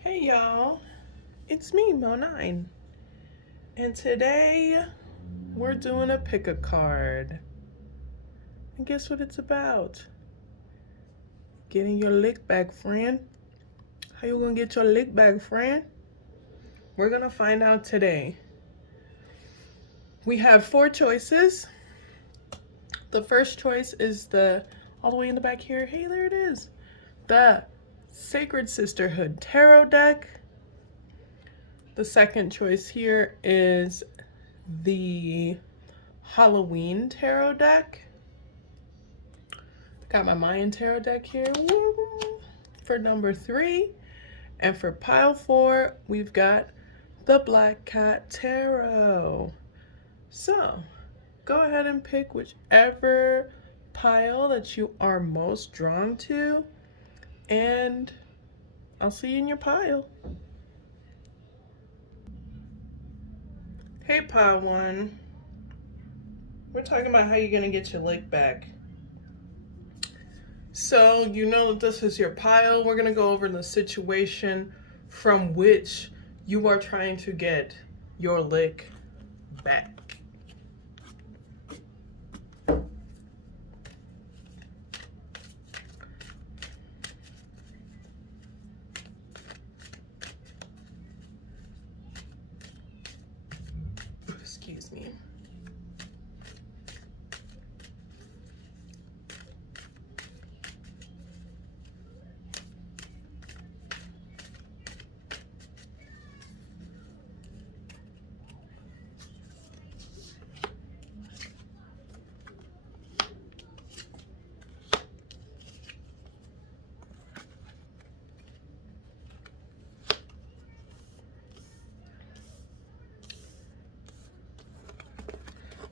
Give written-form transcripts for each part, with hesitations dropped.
Hey y'all, it's me, Mo9, and today we're doing a pick a card. And guess what it's about? Getting your lick back, friend. How you gonna get your lick back, friend? We're gonna find out today. We have 4 choices. The first choice is all the way in the back here. Hey, there it is. The Sacred Sisterhood Tarot deck. The second choice here is the Halloween Tarot deck. Got my Mayan Tarot deck here. Woo! For number 3. And for pile 4, we've got the Black Cat Tarot. So, go ahead and pick whichever pile that you are most drawn to, and I'll see you in your pile. Hey, pile 1. We're talking about how you're going to get your lick back. So, you know that this is your pile. We're going to go over the situation from which you are trying to get your lick back. Excuse me.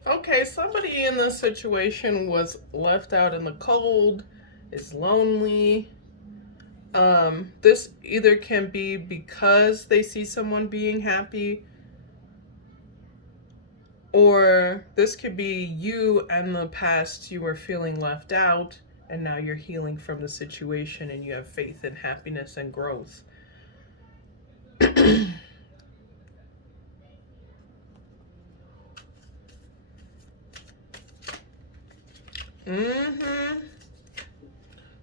Okay, somebody in this situation was left out in the cold, is lonely. This either can be because they see someone being happy, or this could be you and the past you were feeling left out, and now you're healing from the situation and you have faith in happiness and growth.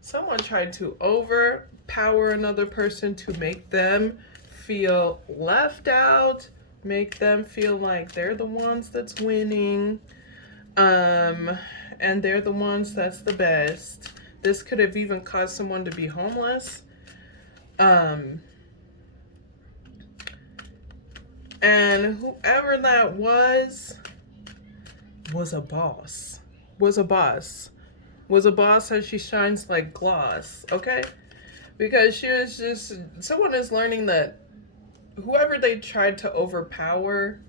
Someone tried to overpower another person to make them feel left out, make them feel like they're the ones that's winning, and they're the ones that's the best. This could have even caused someone to be homeless. And whoever that was a boss. Was a boss. Was a boss, and she shines like gloss, okay? Because she was just, someone is learning that whoever they tried to overpower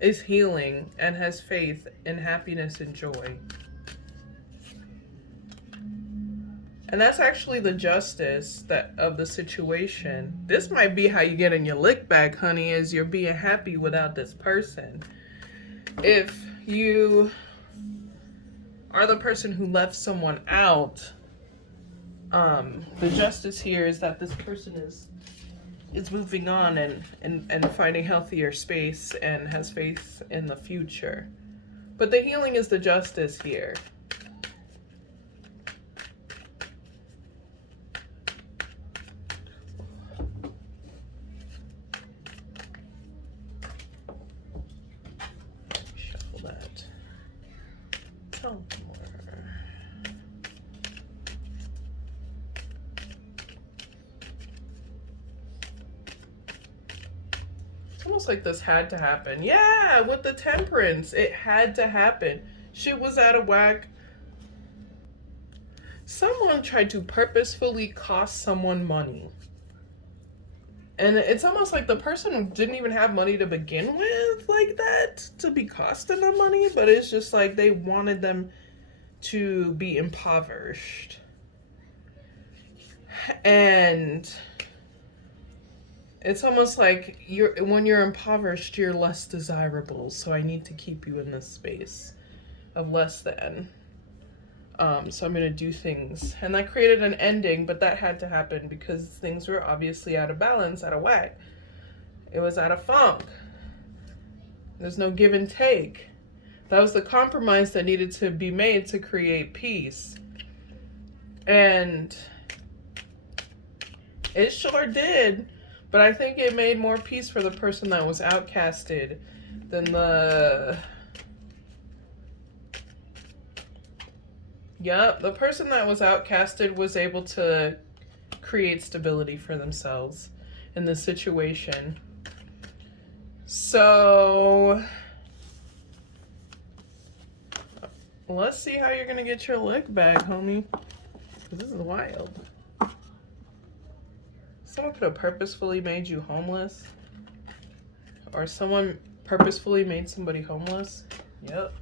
is healing and has faith in happiness and joy. And that's actually the justice of the situation. This might be how you get in your lick back, honey, is you're being happy without this person. If you are the person who left someone out, the justice here is that this person is moving on and finding healthier space and has faith in the future. But the healing is the justice here. Shuffle that. Oh, more. Almost like this had to happen. Yeah, with the temperance, it had to happen. Shit was out of whack. Someone tried to purposefully cost someone money. And it's almost like the person didn't even have money to begin with, like that, to be costing them money, but it's just like they wanted them to be impoverished. And it's almost like when you're impoverished, you're less desirable, so I need to keep you in this space of less than. So I'm going to do things. And that created an ending, but that had to happen because things were obviously out of balance, out of whack. It was out of funk. There's no give and take. That was the compromise that needed to be made to create peace. And it sure did. But I think it made more peace for the person that was outcasted than the... Yep, the person that was outcasted was able to create stability for themselves in the situation. So... let's see how you're gonna get your lick back, homie. Because this is wild. Someone could have purposefully made you homeless. Or someone purposefully made somebody homeless. Yep.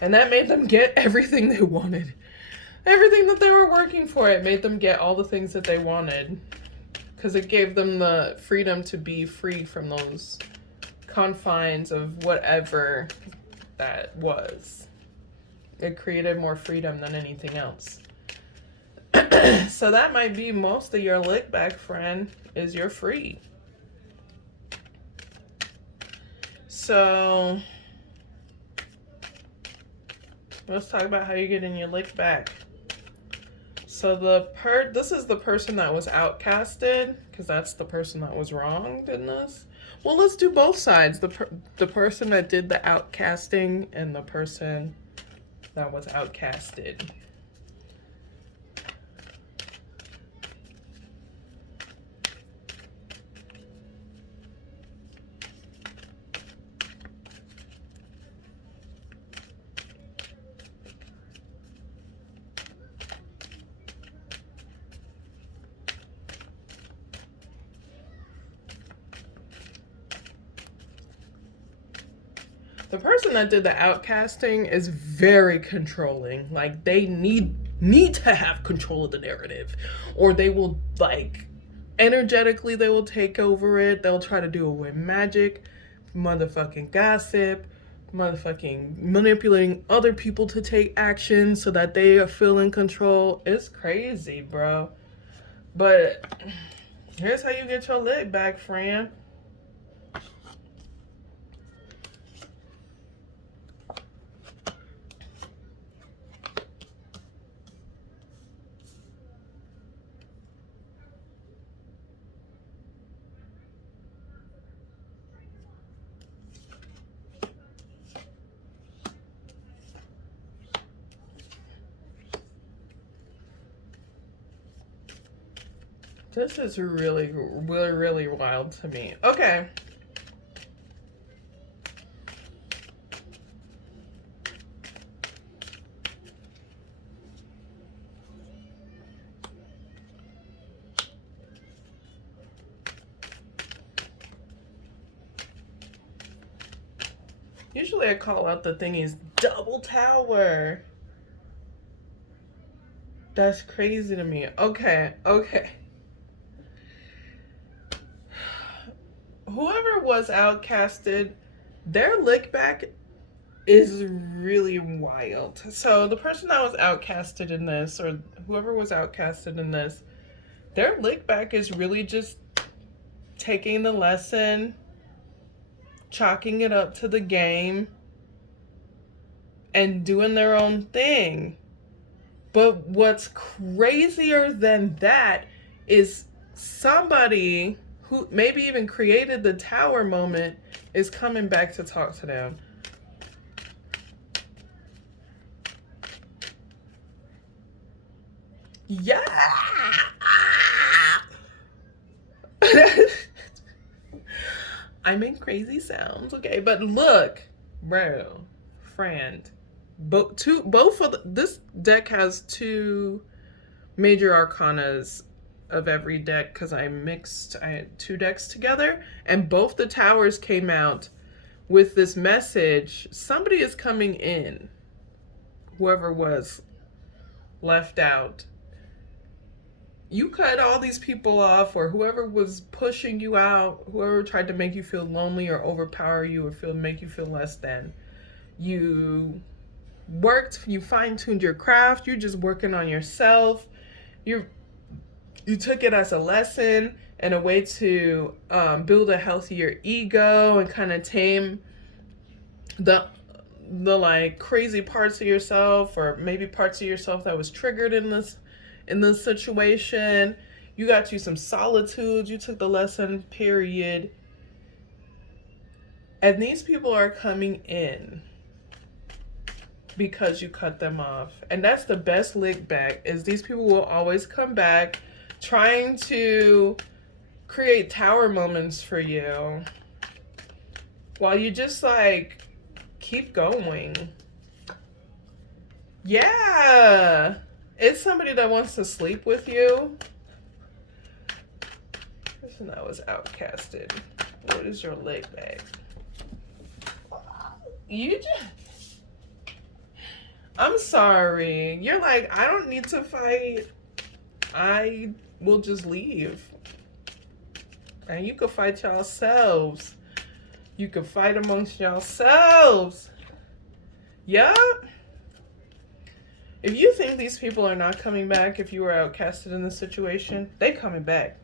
And that made them get everything they wanted. Everything that they were working for, it made them get all the things that they wanted. Because it gave them the freedom to be free from those confines of whatever that was. It created more freedom than anything else. So that might be most of your lick back, friend, is you're free. So let's talk about how you're getting your lick back. So this is the person that was outcasted, because that's the person that was wronged in this. Well, let's do both sides. The person that did the outcasting and the person that was outcasted. The person that did the outcasting is very controlling. Like, they need to have control of the narrative, or they will, like, energetically they will take over it. They'll try to do it with magic, motherfucking gossip, motherfucking manipulating other people to take action so that they feel in control. It's crazy, bro. But here's how you get your lick back, friend. This is really, really, really wild to me. Okay. Usually I call out the thingies double tower. That's crazy to me. Okay. Whoever was outcasted, their lick back is really wild. So the person that was outcasted in this, or whoever was outcasted in this, their lick back is really just taking the lesson, chalking it up to the game, and doing their own thing. But what's crazier than that is somebody who maybe even created the tower moment is coming back to talk to them. Yeah. I make crazy sounds, okay? But look, bro, friend, this deck has two major arcanas of every deck, because I had two decks together, and both the towers came out with this message: somebody is coming in, whoever was left out. You cut all these people off, or whoever was pushing you out, whoever tried to make you feel lonely or overpower you or make you feel less than, you worked, you fine-tuned your craft, you're just working on yourself. You took it as a lesson and a way to build a healthier ego and kind of tame the like crazy parts of yourself, or maybe parts of yourself that was triggered in this situation. You got you some solitude. You took the lesson, period. And these people are coming in because you cut them off. And that's the best lick back, is these people will always come back trying to create tower moments for you while you just like keep going. Yeah, it's somebody that wants to sleep with you. Person that was outcasted. What is your leg bag? You just, I'm sorry. You're like, I don't need to fight. I will just leave. And you can fight yourselves. You can fight amongst yourselves. Yup. If you think these people are not coming back, if you were outcasted in this situation, they coming back.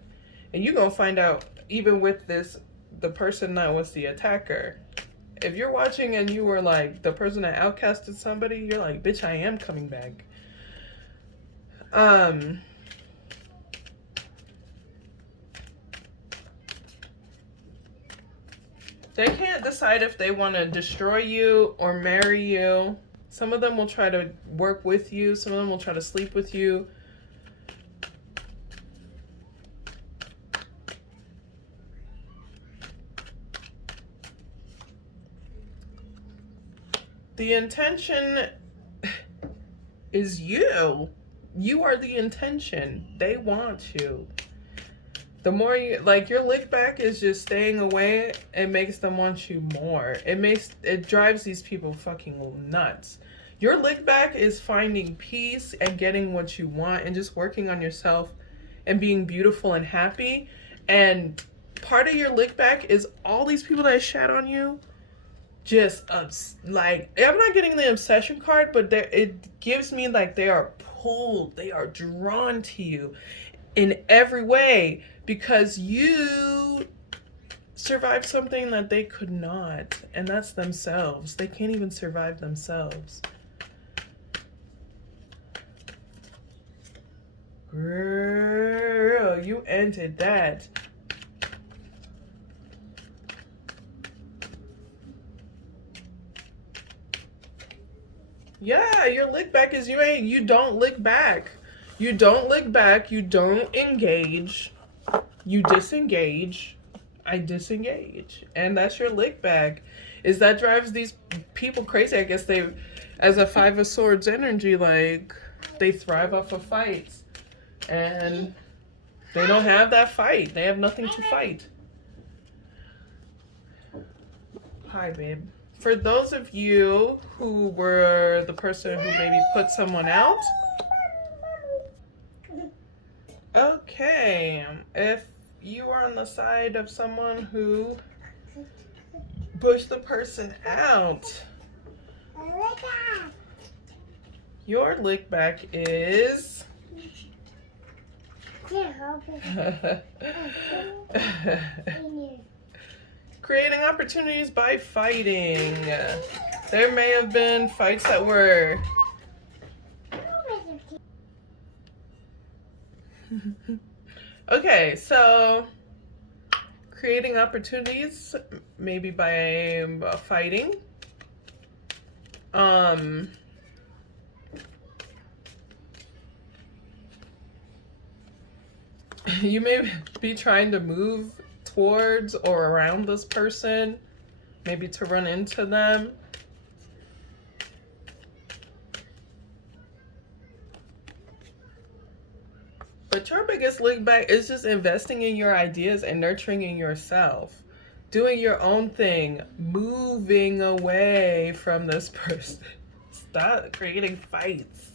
And you're going to find out, even with this, the person that was the attacker. If you're watching and you were like the person that outcasted somebody, you're like, bitch, I am coming back. They can't decide if they want to destroy you or marry you. Some of them will try to work with you. Some of them will try to sleep with you. The intention is you. You are the intention. They want you. The more you, like, your lick back is just staying away, it makes them want you more. It drives these people fucking nuts. Your lick back is finding peace and getting what you want and just working on yourself and being beautiful and happy. And part of your lick back is all these people that shat on you. Just like, I'm not getting the obsession card, but it gives me like they are pulled, they are drawn to you in every way because you survived something that they could not, and that's themselves. They can't even survive themselves. Girl, you ended that. Yeah, your lick back is you don't lick back. You don't lick back, you don't engage. You disengage. I disengage. And that's your lick back. Is that drives these people crazy. I guess they, as a Five of Swords energy, like, they thrive off of fights. And they don't have that fight. They have nothing to fight. Hi, babe. For those of you who were the person who maybe put someone out, okay, if you are on the side of someone who pushed the person out, your lick back is creating opportunities by fighting. There may have been fights that were okay, so creating opportunities maybe by fighting. You may be trying to move towards or around this person, maybe to run into them. But your biggest lick back is just investing in your ideas and nurturing in yourself. Doing your own thing. Moving away from this person. Stop creating fights.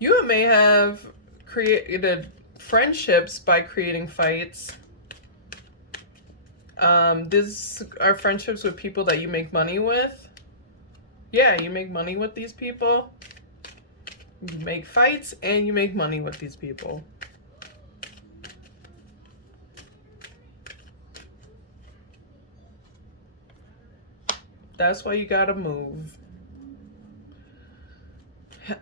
You may have created friendships by creating fights. These are friendships with people that you make money with. Yeah, you make money with these people. You make fights and you make money with these people. That's why you gotta move.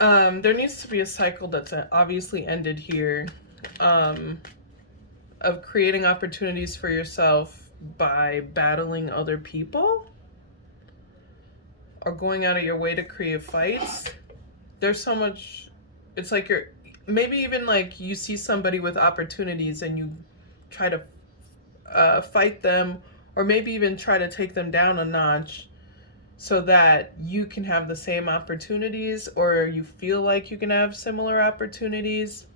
There needs to be a cycle that's obviously ended here, of creating opportunities for yourself by battling other people or going out of your way to create fights. There's so much, it's like you're, maybe even like you see somebody with opportunities and you try to fight them, or maybe even try to take them down a notch so that you can have the same opportunities, or you feel like you can have similar opportunities,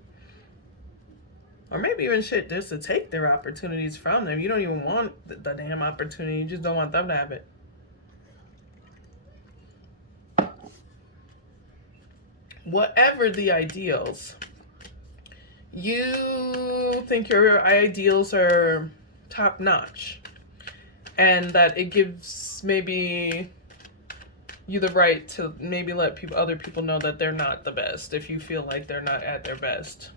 or maybe even shit just to take their opportunities from them. You don't even want the damn opportunity, you just don't want them to have it. Whatever the ideals, you think your ideals are top notch, and that it gives maybe you the right to maybe let other people know that they're not the best if you feel like they're not at their best.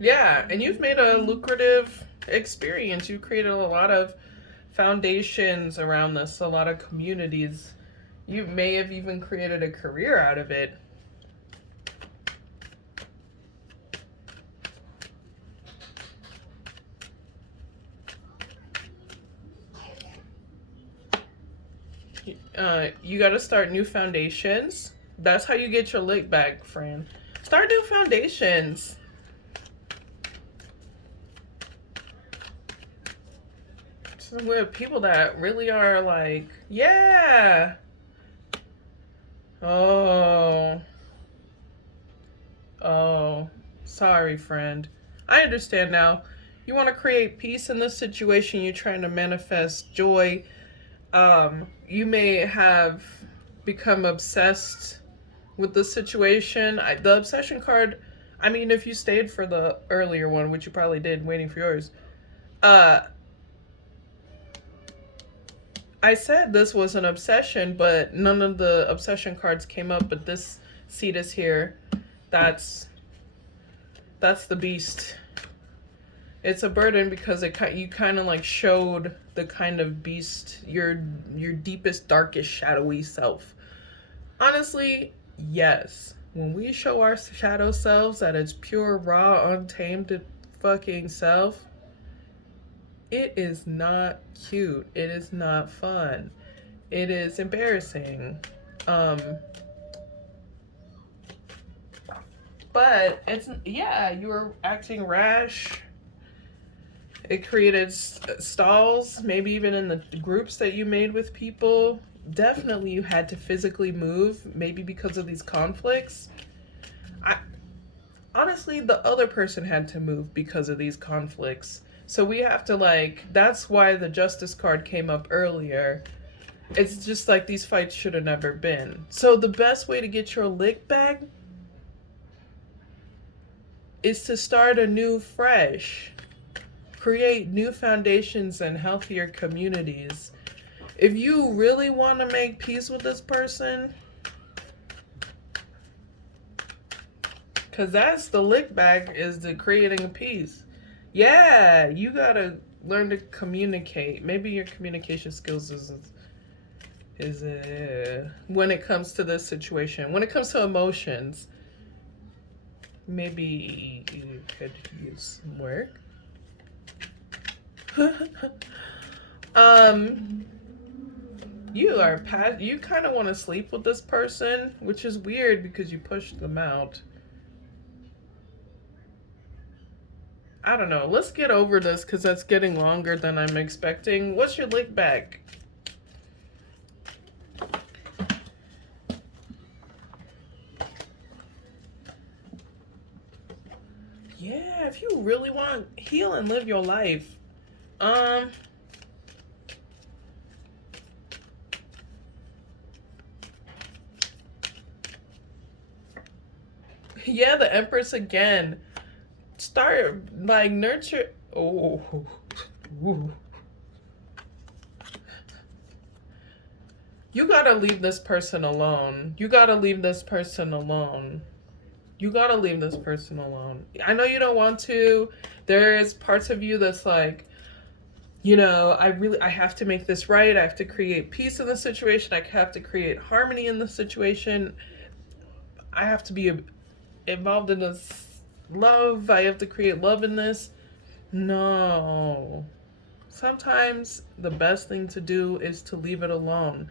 Yeah, and you've made a lucrative experience. You created a lot of foundations around this, a lot of communities. You may have even created a career out of it. You got to start new foundations. That's how you get your lick back, friend. Start new foundations. So with people that really are like, yeah. Oh, sorry, friend. I understand now. You want to create peace in this situation. You're trying to manifest joy. You may have become obsessed with the situation. The obsession card, I mean, if you stayed for the earlier one, which you probably did, waiting for yours, I said this was an obsession, but none of the obsession cards came up, but this seed is here. That's the beast. It's a burden because you kind of like showed the kind of beast, your deepest, darkest, shadowy self. Honestly, yes. When we show our shadow selves at its pure, raw, untamed fucking self, it is not cute. It is not fun. It is embarrassing. But it's, yeah, you were acting rash. It created stalls, maybe even in the groups that you made with people. Definitely you had to physically move, maybe because of these conflicts. Honestly, the other person had to move because of these conflicts. So we have to, like, that's why the justice card came up earlier. It's just like these fights should have never been. So the best way to get your lick back is to start anew fresh. Create new foundations and healthier communities. If you really want to make peace with this person, because that's the lick back, is the creating a peace. Yeah, you gotta learn to communicate. Maybe your communication skills is when it comes to this situation. When it comes to emotions, maybe you could use some work. You kind of want to sleep with this person, which is weird because you pushed them out. I don't know. Let's get over this because that's getting longer than I'm expecting. What's your lick back? Yeah, if you really want to heal and live your life. Yeah, the Empress again. Start, like, nurture. Oh, Ooh. You gotta leave this person alone. You gotta leave this person alone. You gotta leave this person alone. I know you don't want to. There is parts of you that's like, I have to make this right. I have to create peace in the situation. I have to create harmony in the situation. I have to be involved in this love. I have to create love in this. No. Sometimes the best thing to do is to leave it alone.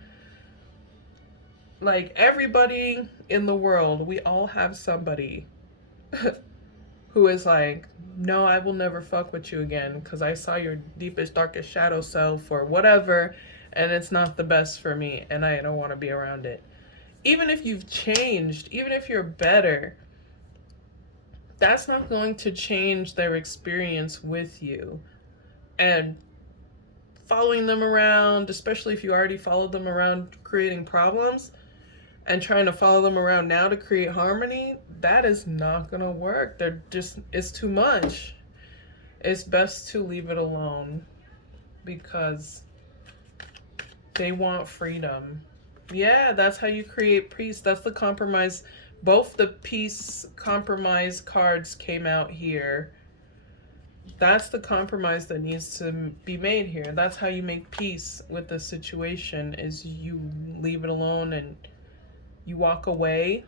Like everybody in the world, we all have somebody who is like, no, I will never fuck with you again because I saw your deepest, darkest shadow self or whatever, and it's not the best for me, and I don't want to be around it. Even if you've changed, even if you're better, that's not going to change their experience with you. And following them around, especially if you already followed them around creating problems, and trying to follow them around now to create harmony, that is not gonna work. It's too much. It's best to leave it alone because they want freedom. Yeah, that's how you create peace. That's the compromise. Both the peace compromise cards came out here. That's the compromise that needs to be made here. That's how you make peace with the situation, is you leave it alone and you walk away.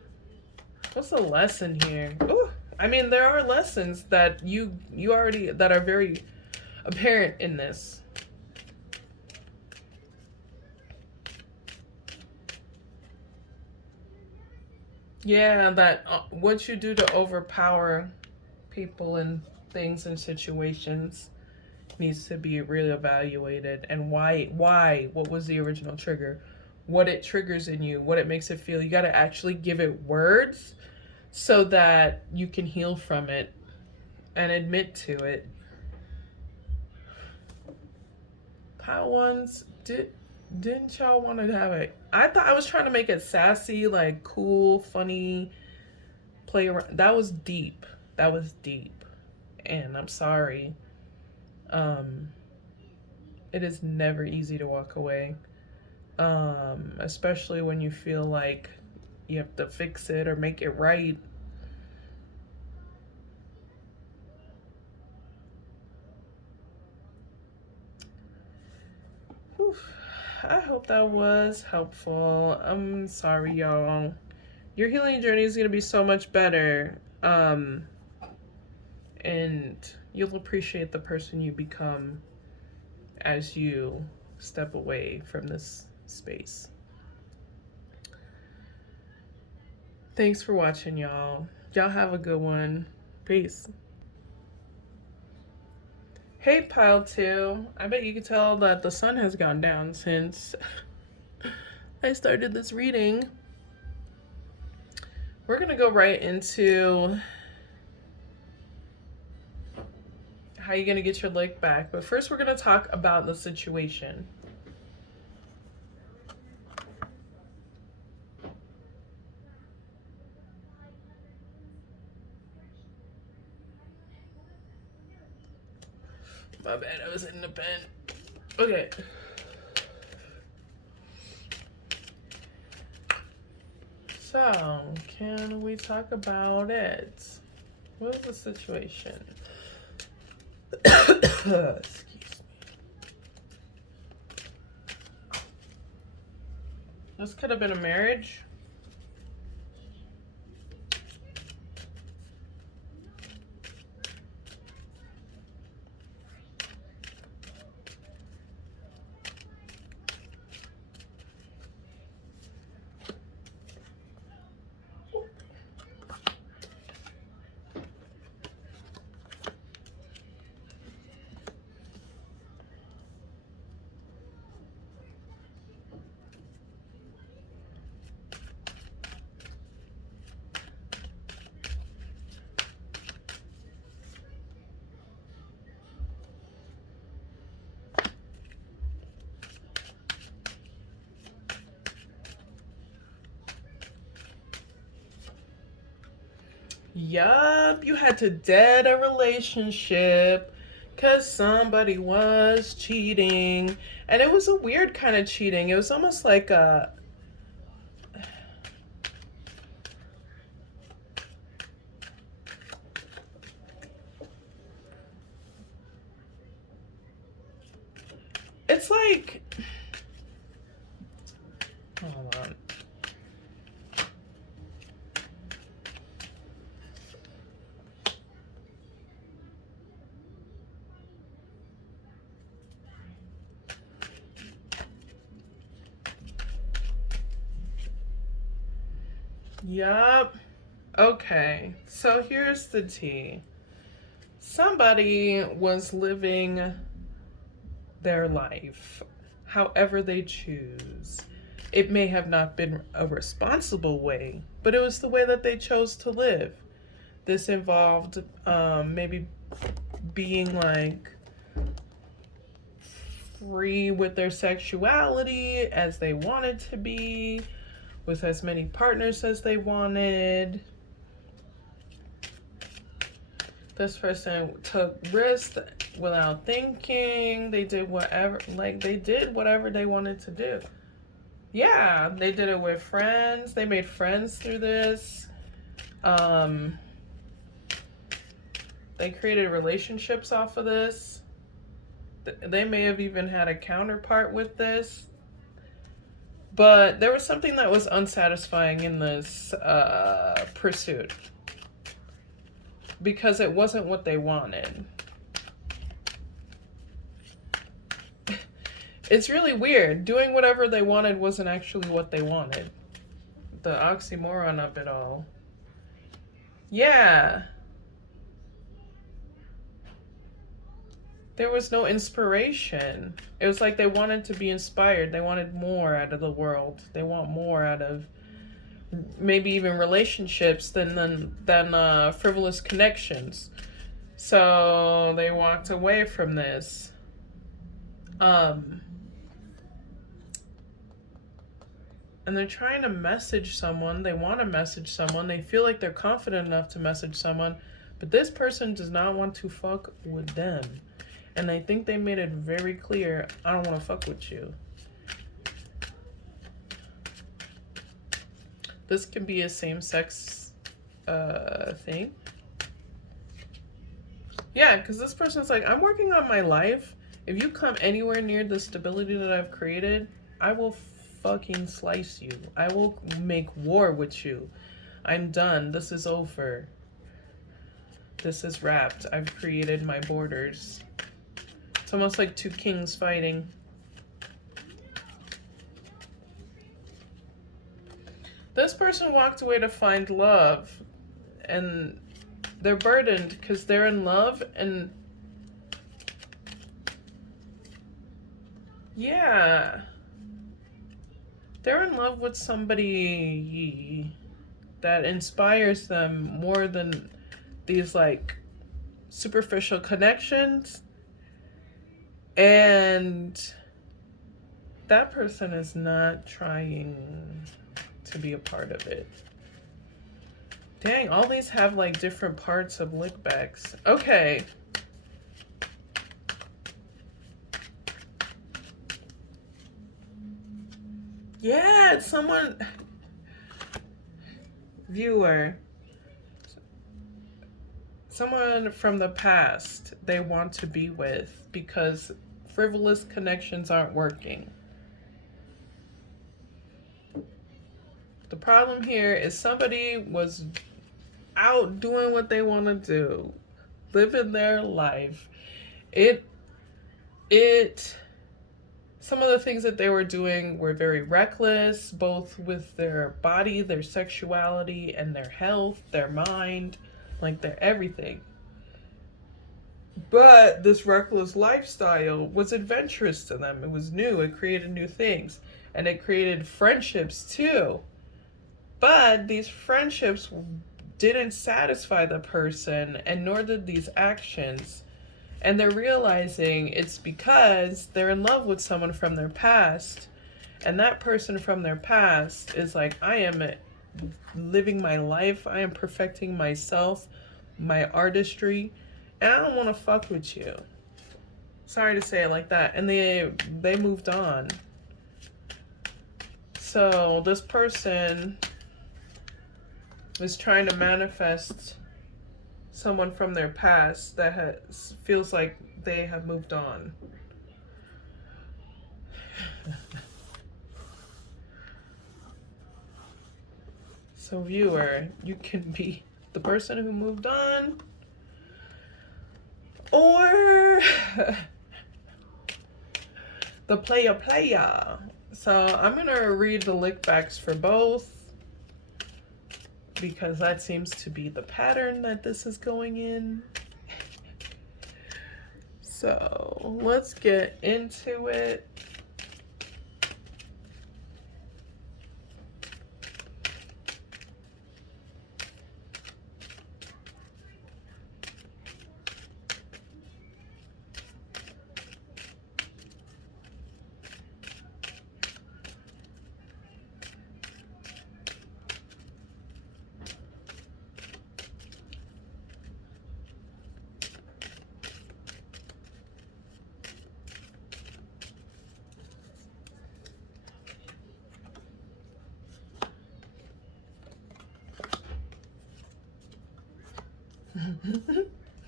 What's the lesson here? Ooh, I mean, there are lessons that you already, that are very apparent in this. Yeah, that what you do to overpower people and things and situations needs to be really evaluated. And why? What was the original trigger? What it triggers in you, what it makes it feel. You got to actually give it words so that you can heal from it and admit to it. Pile ones, didn't y'all want to have it? I thought I was trying to make it sassy, like cool, funny, play around. That was deep. That was deep. And I'm sorry. It is never easy to walk away. Especially when you feel like you have to fix it or make it right. Whew. I hope that was helpful. I'm sorry, y'all. Your healing journey is going to be so much better. And you'll appreciate the person you become as you step away from this space. Thanks for watching, y'all. Y'all have a good one. Peace. Hey, Pile 2. I bet you can tell that the sun has gone down since I started this reading. We're going to go right into how you're going to get your lick back. But first, we're going to talk about the situation. My bad, I was in the pen. Okay. So, can we talk about it? What is the situation? Excuse me. This could have been a marriage. Yup, you had to dead a relationship. Because somebody was cheating. And it was a weird kind of cheating. It was almost like a... It's like... Hold on. Yup. Okay, so here's the tea. Somebody was living their life however they choose. It may have not been a responsible way, but it was the way that they chose to live. This involved maybe being like free with their sexuality as they wanted to be, with as many partners as they wanted. This person took risks without thinking. They did whatever, they wanted to do. Yeah, they did it with friends. They made friends through this. They created relationships off of this. They may have even had a counterpart with this. But there was something that was unsatisfying in this pursuit, because it wasn't what they wanted. It's really weird. Doing whatever they wanted wasn't actually what they wanted. The oxymoron of it all. Yeah. There was no inspiration. It was like they wanted to be inspired. They wanted more out of the world. They want more out of maybe even relationships than frivolous connections. So they walked away from this. And they're trying to message someone. They want to message someone. They feel like they're confident enough to message someone, but this person does not want to fuck with them. And I think they made it very clear, I don't want to fuck with you. This can be a same-sex thing. Yeah, because this person's like, I'm working on my life. If you come anywhere near the stability that I've created, I will fucking slice you. I will make war with you. I'm done. This is over. This is wrapped. I've created my borders. It's almost like two kings fighting. This person walked away to find love, and they're burdened because they're in love, and yeah, they're in love with somebody that inspires them more than these like superficial connections. And that person is not trying to be a part of it. Dang, all these have like different parts of lickbacks. Okay. Yeah, it's someone... Viewer. Someone from the past they want to be with because frivolous connections aren't working. The problem here is somebody was out doing what they want to do, living their life. Some of the things that they were doing were very reckless, both with their body, their sexuality, and their health, their mind, like their everything. But this reckless lifestyle was adventurous to them. It was new. It created new things. And it created friendships too. But these friendships didn't satisfy the person, and nor did these actions. And they're realizing it's because they're in love with someone from their past. And that person from their past is like, I am living my life. I am perfecting myself, my artistry. And I don't want to fuck with you. Sorry to say it like that. And they moved on. So this person is trying to manifest someone from their past that feels like they have moved on. So viewer, you can be the person who moved on, or the player. So I'm gonna read the lick backs for both, because that seems to be the pattern that this is going in. So let's get into it.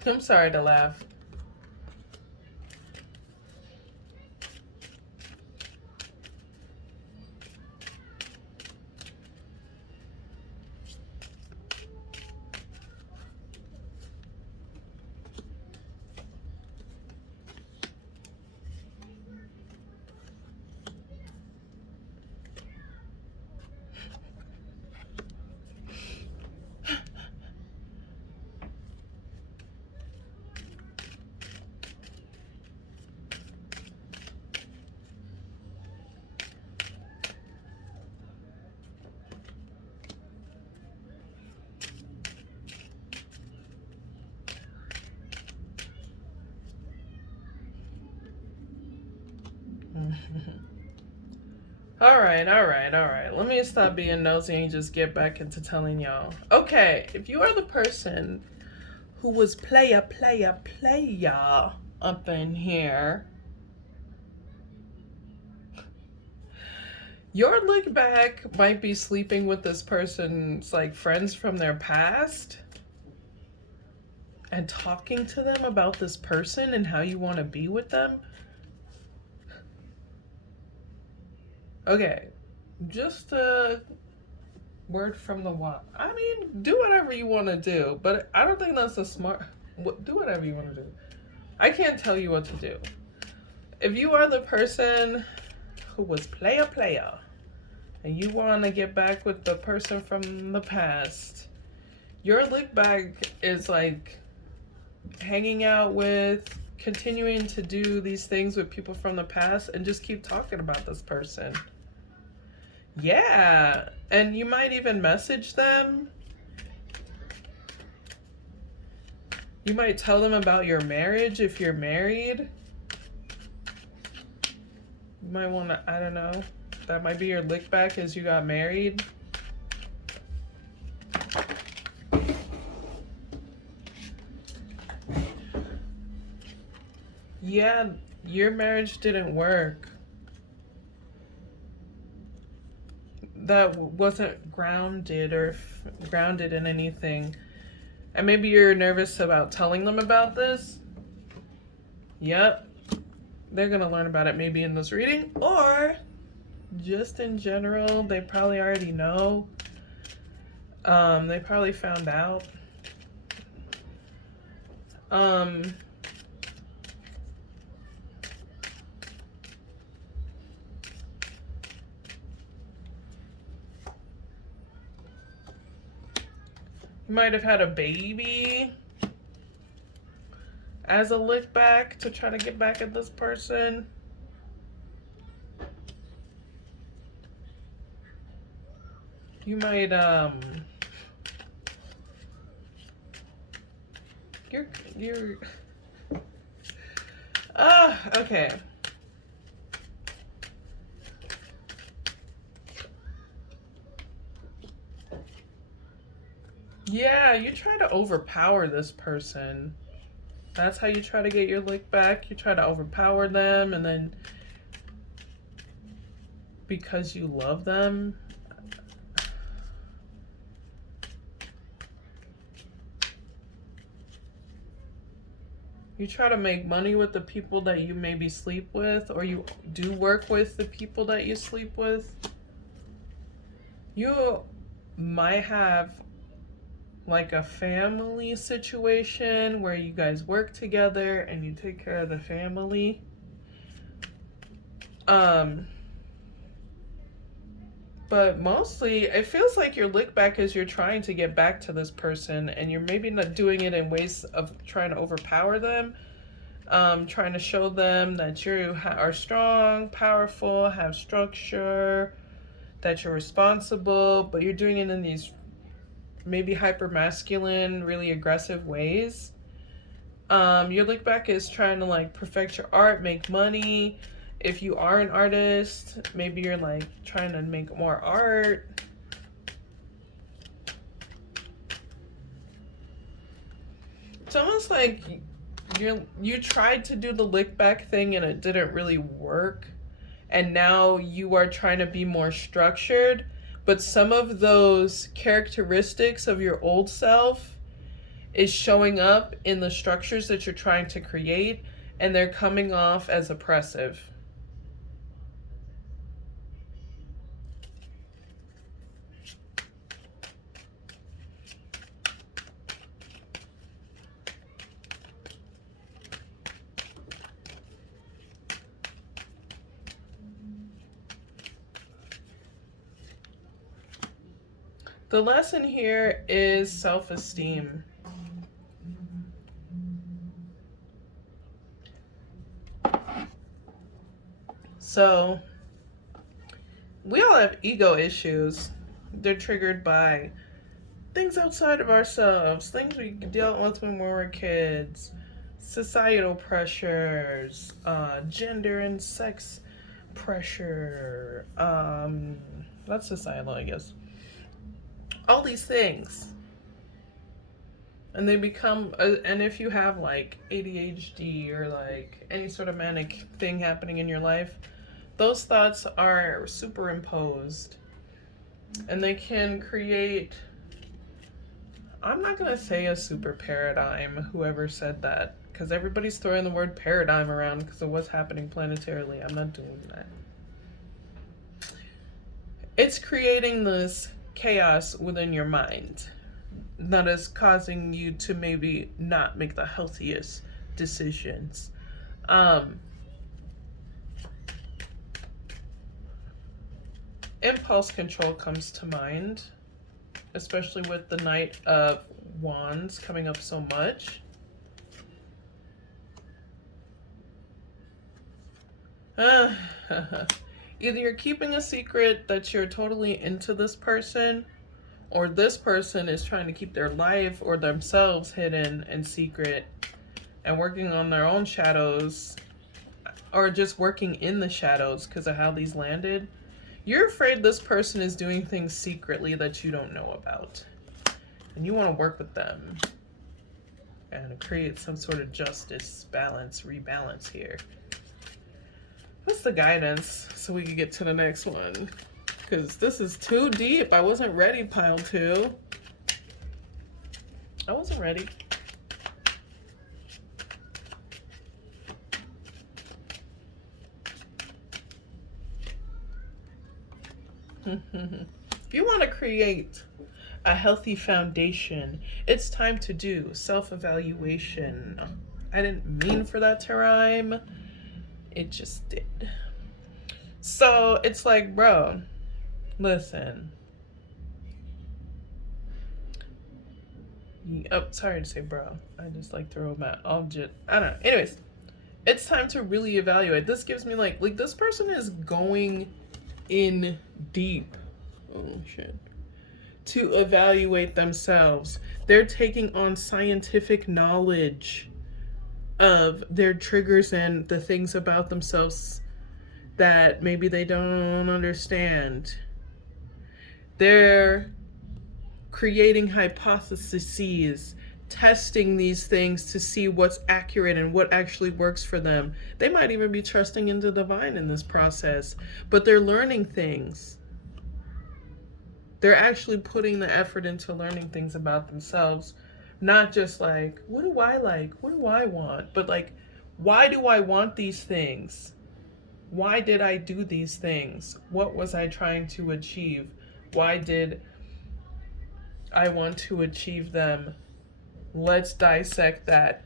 I'm sorry to laugh. All right. Let me stop being nosy and just get back into telling y'all. Okay, if you are the person who was player up in here, your look back might be sleeping with this person's like friends from their past and talking to them about this person and how you want to be with them. Okay, just a word from the wall. I mean, do whatever you want to do, but I don't think that's a smart. Do whatever you want to do. I can't tell you what to do. If you are the person who was player and you want to get back with the person from the past, your look back is like hanging out with, continuing to do these things with people from the past and just keep talking about this person. Yeah, and you might even message them. You might tell them about your marriage if you're married. You might want to, I don't know, that might be your lick back as you got married. Yeah, your marriage didn't work. That wasn't grounded or grounded in anything. And maybe you're nervous about telling them about this. Yep. They're going to learn about it maybe in this reading, or just in general. They probably already know. They probably found out. You might have had a baby as a lick back to try to get back at this person. You might you're okay. Yeah, you try to overpower this person. That's how you try to get your lick back. You try to overpower them, and then because you love them, you try to make money with the people that you maybe sleep with, or you do work with the people that you sleep with. You might have like a family situation where you guys work together and you take care of the family. But mostly it feels like your lick back is you're trying to get back to this person, and you're maybe not doing it in ways of trying to overpower them, trying to show them that you are strong, powerful, have structure, that you're responsible, but you're doing it in these maybe hyper masculine, really aggressive ways. Your look back is trying to like perfect your art, make money. If you are an artist, maybe you're like trying to make more art. It's almost like you tried to do the lick back thing and it didn't really work. And now you are trying to be more structured, but some of those characteristics of your old self is showing up in the structures that you're trying to create, and they're coming off as oppressive. The lesson here is self-esteem. So, we all have ego issues. They're triggered by things outside of ourselves, things we dealt with when we were kids, societal pressures, gender and sex pressure. That's societal, I guess. All these things. And they become, and if you have like ADHD or like any sort of manic thing happening in your life, those thoughts are superimposed. And they can create, I'm not going to say a super paradigm, whoever said that, because everybody's throwing the word paradigm around because of what's happening planetarily. I'm not doing that. It's creating this chaos within your mind that is causing you to maybe not make the healthiest decisions. Impulse control comes to mind, especially with the Knight of Wands coming up so much. Either you're keeping a secret that you're totally into this person, or this person is trying to keep their life or themselves hidden and secret and working on their own shadows, or just working in the shadows because of how these landed. You're afraid this person is doing things secretly that you don't know about, and you want to work with them and create some sort of justice, balance, rebalance here. What's the guidance so we can get to the next one? Because this is too deep. I wasn't ready, pile 2. I wasn't ready. If you want to create a healthy foundation, it's time to do self-evaluation. I didn't mean for that to rhyme. It just did. So it's like, bro, listen. Oh, sorry to say bro. I just like throw them at object. I don't know. Anyways, it's time to really evaluate. This gives me like this person is going in deep. Oh shit. To evaluate themselves. They're taking on scientific knowledge of their triggers and the things about themselves that maybe they don't understand. They're creating hypotheses. testing these things to see what's accurate and what actually works for them. They might even be trusting in the divine in this process, but they're learning things. They're actually putting the effort into learning things about themselves, not just like, what do I like? What do I want? But like, why do I want these things? Why did I do these things? What was I trying to achieve? Why did I want to achieve them? Let's dissect that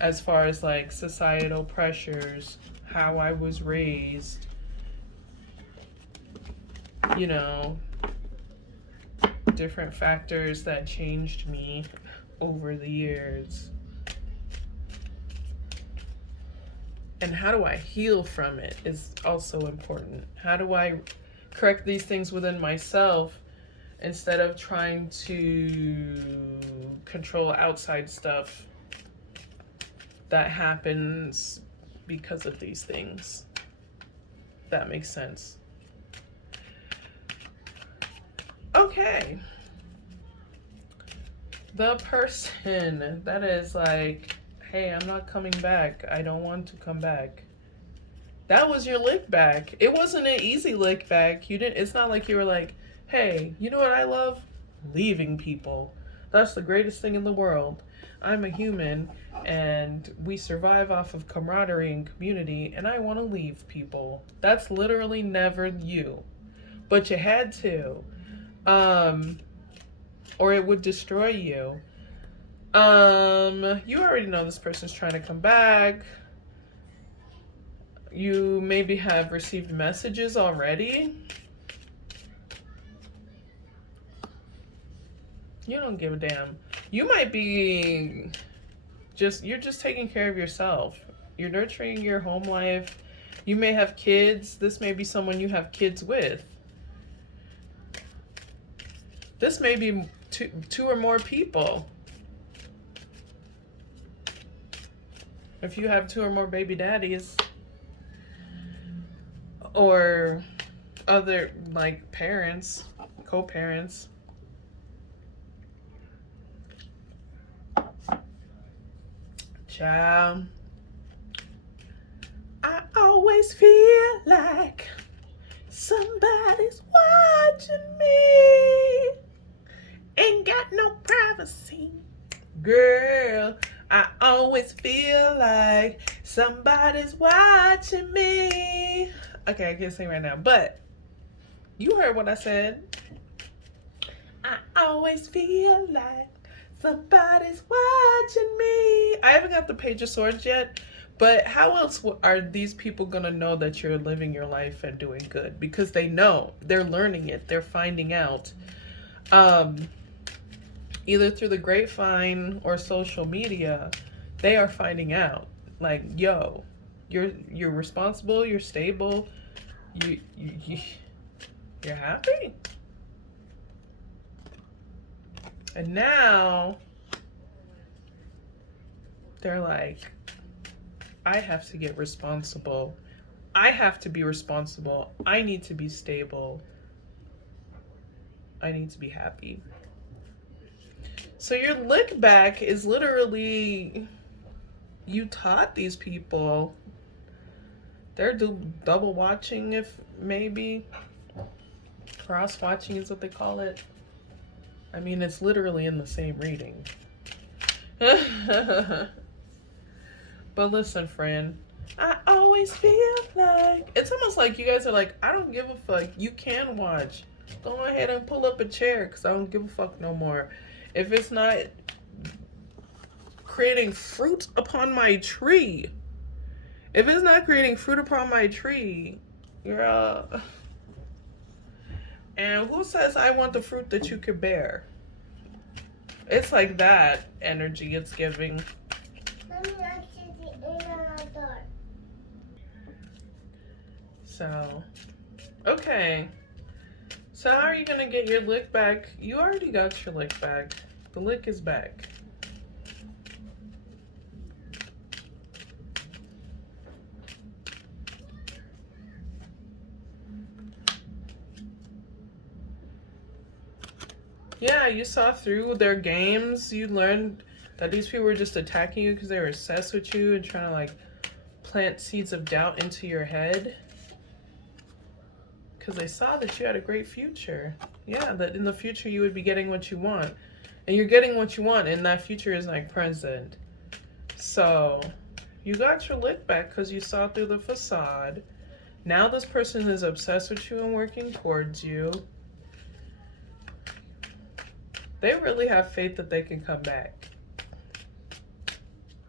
as far as like societal pressures, how I was raised, you know, different factors that changed me over the years. And how do I heal from it is also important. How do I correct these things within myself instead of trying to control outside stuff that happens because of these things? That makes sense. Okay. The person that is like, hey, I'm not coming back. I don't want to come back. That was your lick back. It wasn't an easy lick back. It's not like you were like, hey, you know what I love? Leaving people. That's the greatest thing in the world. I'm a human and we survive off of camaraderie and community, and I want to leave people. That's literally never you. But you had to. Or it would destroy you. You already know this person's trying to come back. You maybe have received messages already. You don't give a damn. You might be you're just taking care of yourself. You're nurturing your home life. You may have kids. This may be someone you have kids with. This may be two or more people. If you have 2 or more baby daddies or other like parents, co-parents. Child, I always feel like somebody's watching me. Ain't got no privacy. Girl, I always feel like somebody's watching me. Okay, I can't sing right now, but you heard what I said. I always feel like somebody's watching me. I haven't got the Page of Swords yet, but how else are these people gonna know that you're living your life and doing good? Because they know. They're learning it. They're finding out. Either through the grapevine or social media, they are finding out. Like, yo, you're responsible, you're stable, you're happy. And now they're like, I have to get responsible. I have to be responsible. I need to be stable. I need to be happy. So your lick back is literally, you taught these people. They're double watching, if maybe. Cross watching is what they call it. I mean, it's literally in the same reading. But listen, friend, I always feel like, it's almost like you guys are like, I don't give a fuck. You can watch. Go ahead and pull up a chair because I don't give a fuck no more. If it's not creating fruit upon my tree, if it's not creating fruit upon my tree, you're and who says I want the fruit that you could bear? It's like that energy it's giving. So, okay. So how are you gonna get your lick back? You already got your lick back. The lick is back. Yeah, you saw through their games. You learned that these people were just attacking you because they were obsessed with you and trying to like plant seeds of doubt into your head. Because they saw that you had a great future. Yeah, that in the future you would be getting what you want. And you're getting what you want, and that future is like present. So, you got your lick back because you saw through the facade. Now this person is obsessed with you and working towards you. They really have faith that they can come back.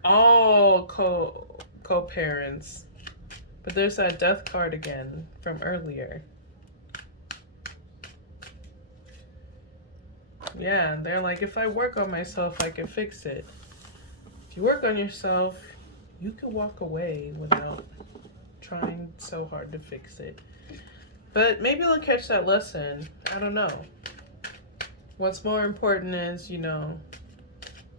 All co-parents. But there's that death card again from earlier. Yeah, they're like, if I work on myself, I can fix it. If you work on yourself, you can walk away without trying so hard to fix it. But maybe they'll catch that lesson. I don't know. What's more important is, you know,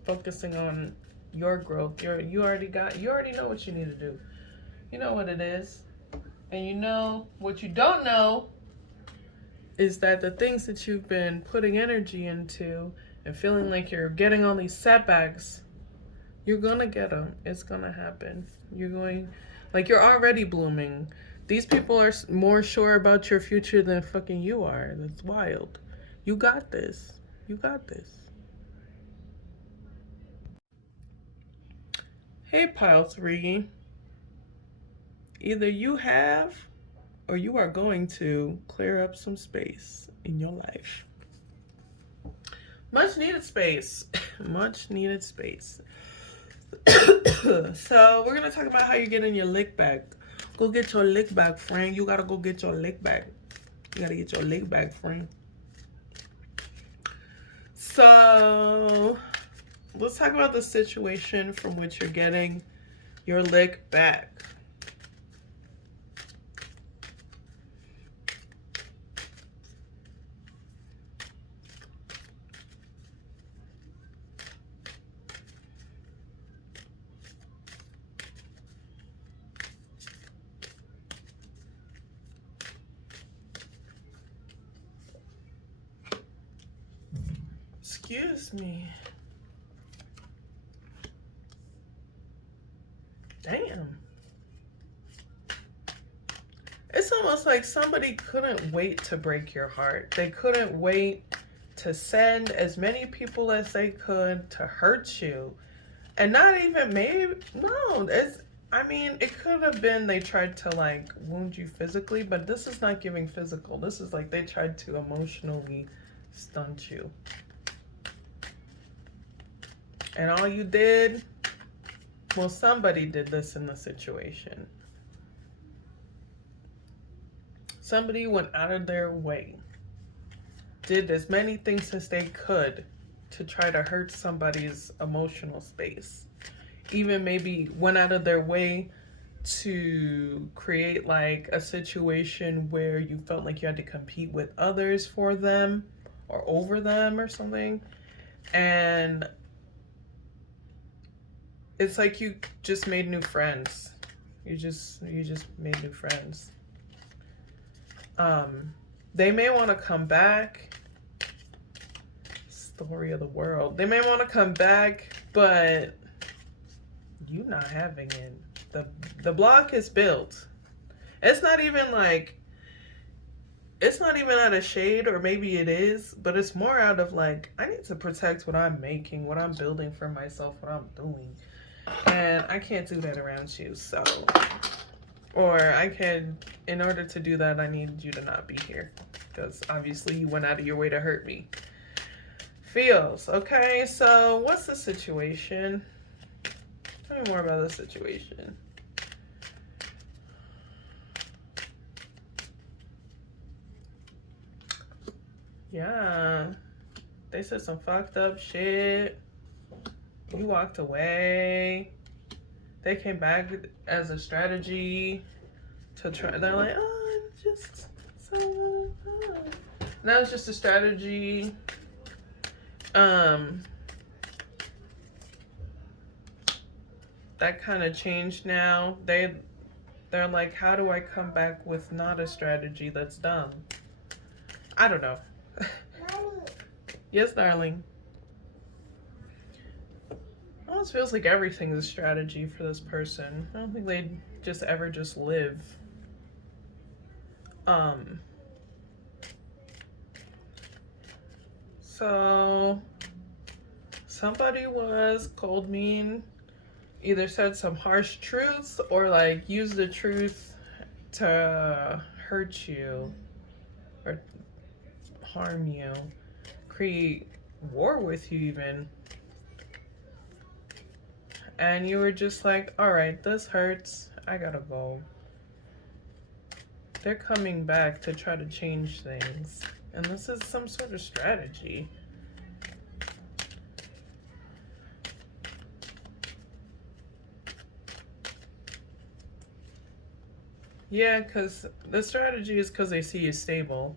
focusing on your growth. You already know what you need to do. You know what it is. And you know what you don't know is that the things that you've been putting energy into and feeling like you're getting all these setbacks, you're gonna get them. It's gonna happen. You're already blooming. These people are more sure about your future than fucking you are. That's wild. You got this. You got this. Hey, Pile 3. Either you have or you are going to clear up some space in your life. Much needed space. Much needed space. So we're gonna talk about how you're getting your lick back. Go get your lick back, friend. You gotta go get your lick back. You gotta get your lick back, friend. So let's talk about the situation from which you're getting your lick back. Excuse me. Damn. It's almost like somebody couldn't wait to break your heart. They couldn't wait to send as many people as they could to hurt you. And not even maybe, no, it could have been they tried to like wound you physically, but this is not giving physical. This is like they tried to emotionally stunt you. And all you did, well, somebody did this in the situation. Somebody went out of their way, did as many things as they could to try to hurt somebody's emotional space. Even maybe went out of their way to create like a situation where you felt like you had to compete with others for them or over them or something. And it's like you just made new friends. You just made new friends. They may want to come back. Story of the world. They may want to come back, but you not having it. The block is built. It's not even out of shade, or maybe it is, but it's more out of like, I need to protect what I'm making, what I'm building for myself, what I'm doing. And I can't do that around you, so. Or in order to do that, I need you to not be here. Because obviously you went out of your way to hurt me. Feels, okay, so what's the situation? Tell me more about the situation. Yeah. They said some fucked up shit. You walked away. They came back as a strategy to try. They're like, oh, I'm just so. That was just a strategy. That kind of changed now. They're like, how do I come back with not a strategy that's dumb? I don't know. Yes, darling. It almost feels like everything is a strategy for this person. I don't think they'd just ever just live. So somebody was cold, mean, either said some harsh truths or like used the truth to hurt you or harm you, create war with you even. And you were just like, all right, this hurts, I gotta go. They're coming back to try to change things, and this is some sort of strategy. Yeah, because the strategy is because they see you stable,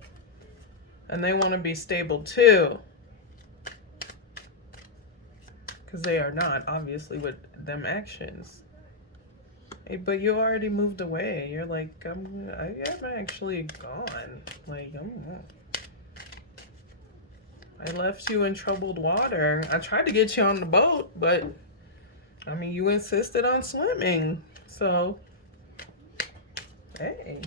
and they want to be stable too. Because they are not, obviously, with them actions. Hey, but you already moved away. You're like, I'm actually gone. Like, I left you in troubled water. I tried to get you on the boat, but, I mean, you insisted on swimming. So, hey.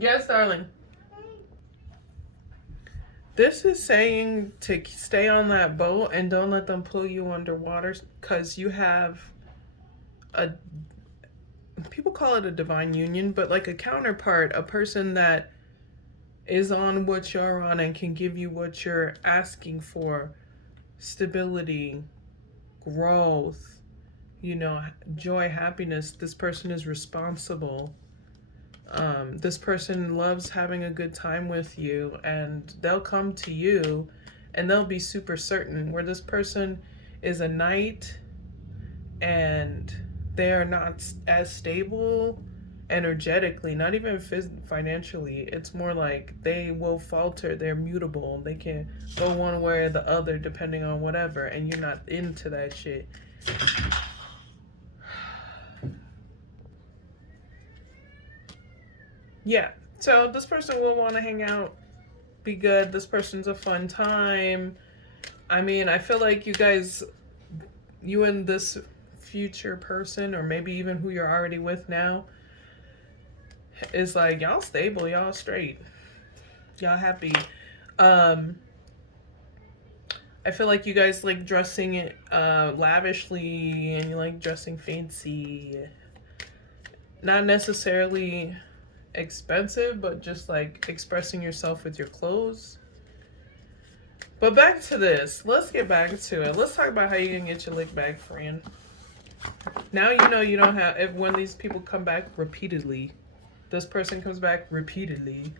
Yes, darling. This is saying to stay on that boat and don't let them pull you underwater because you have a, people call it a divine union, but like a counterpart, a person that is on what you're on and can give you what you're asking for: stability, growth, joy, happiness. This person is responsible. This person loves having a good time with you, and they'll come to you and they'll be super certain. Where this person is a knight and they are not as stable energetically, not even financially. It's more like they will falter, they're mutable, they can go one way or the other depending on whatever, and you're not into that shit. Yeah, so this person will want to hang out, be good. This person's a fun time. I mean, I feel like you and this future person, or maybe even who you're already with now, is like, y'all stable, y'all straight, y'all happy. I feel like you guys like dressing it lavishly, and you like dressing fancy. Not necessarily expensive, but just like expressing yourself with your clothes. But back to this. Let's get back to it. Let's talk about how you can get your lick back, friend. Now you don't have, if when these people come back repeatedly, this person comes back repeatedly,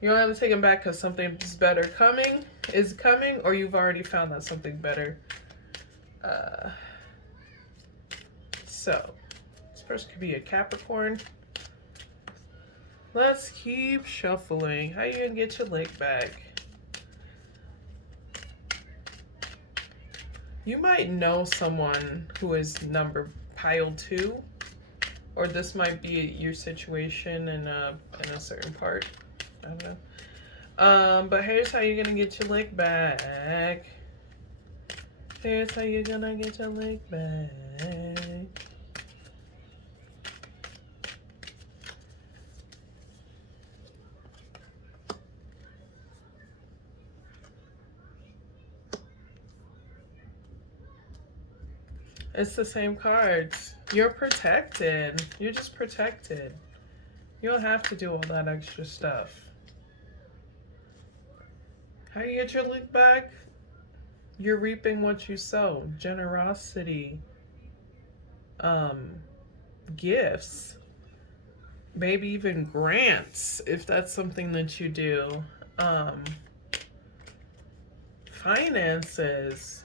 you don't have to take them back because something's better is coming, or you've already found that something better. So this person could be a Capricorn. Let's keep shuffling. How you gonna get your lick back? You might know someone who is number pile 2, or this might be your situation in a certain part. I don't know. But here's how you're gonna get your lick back. Here's how you're gonna get your lick back. It's the same cards. You're protected. You're just protected. You don't have to do all that extra stuff. How you get your lick back? You're reaping what you sow. Generosity. Gifts. Maybe even grants, if that's something that you do. Finances.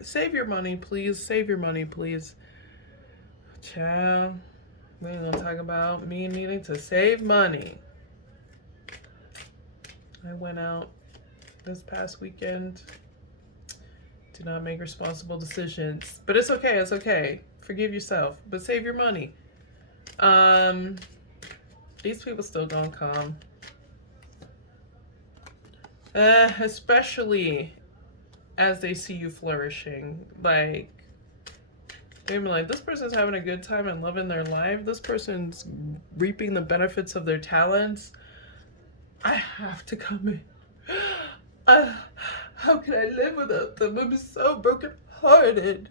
Save your money, please. Save your money, please. Child, we ain't gonna talk about me needing to save money. I went out this past weekend. Did not make responsible decisions. But it's okay, it's okay. Forgive yourself, but save your money. These people still gonna come. Especially as they see you flourishing. Like, they're like, this person's having a good time and loving their life. This person's reaping the benefits of their talents. I have to come in. How can I live without them? I'm so brokenhearted.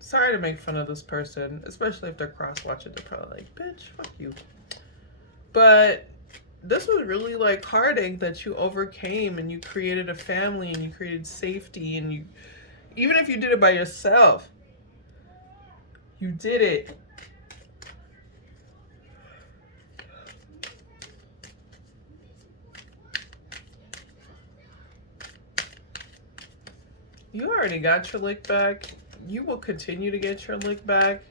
Sorry to make fun of this person, especially if they're cross-watching. They're probably like, bitch, fuck you. But this was really like heartache that you overcame, and you created a family, and you created safety, and you, even if you did it by yourself, you did it. You already got your lick back. You will continue to get your lick back.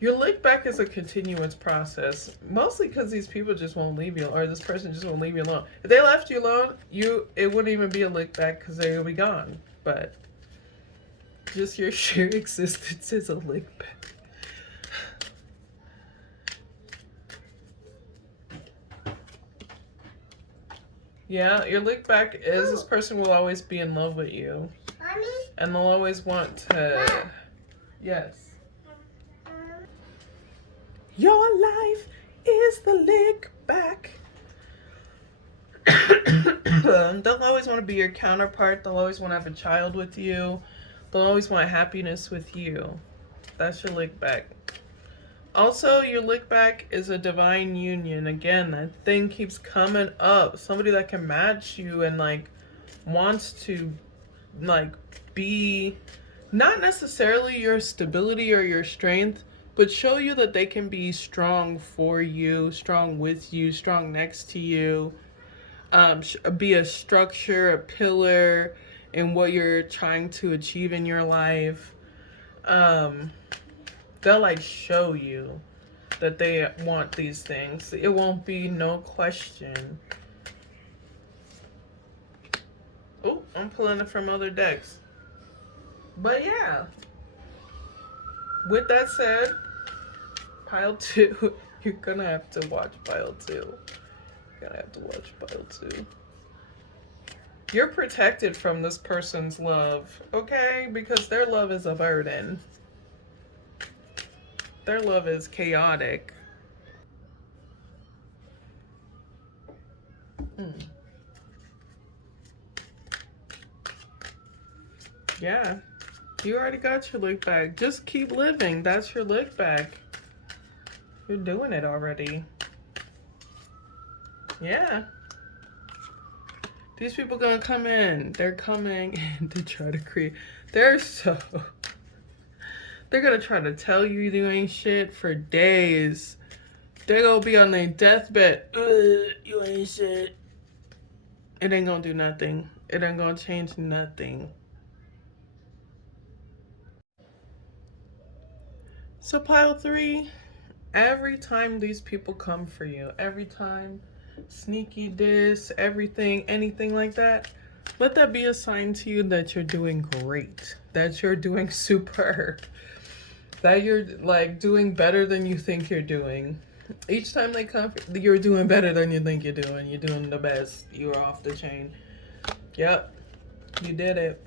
Your lick back is a continuous process, mostly because these people just won't leave you, or this person just won't leave you alone. If they left you alone, it wouldn't even be a lick back because they would be gone. But just your sheer existence is a lick back. Yeah, your lick back is this person will always be in love with you. Mommy? And they'll always want to... Mom. Yes. Your life is the lick back. They'll always want to be your counterpart. They'll always want to have a child with you. They'll always want happiness with you. That's your lick back. Also, your lick back is a divine union. Again, that thing keeps coming up. Somebody that can match you and like wants to like be not necessarily your stability or your strength, but show you that they can be strong for you, strong with you, strong next to you. Be a structure, a pillar in what you're trying to achieve in your life. They'll like show you that they want these things. It won't be no question. Oh, I'm pulling it from other decks. But yeah. With that said, pile 2, you're gonna have to watch pile 2. You're gonna have to watch pile 2. You're protected from this person's love, okay? Because their love is a burden. Their love is chaotic. Yeah. You already got your lick back. Just keep living. That's your lick back. You're doing it already. Yeah. These people gonna come in. They're coming in to try to create. They're gonna try to tell you ain't shit for days. They're gonna be on their deathbed. You ain't shit. It ain't gonna do nothing. It ain't gonna change nothing. So pile 3, every time these people come for you, every time, sneaky diss, everything, anything like that, let that be a sign to you that you're doing great, that you're doing superb, that you're like doing better than you think you're doing. Each time they come, you're doing better than you think you're doing. You're doing the best. You're off the chain. Yep, you did it.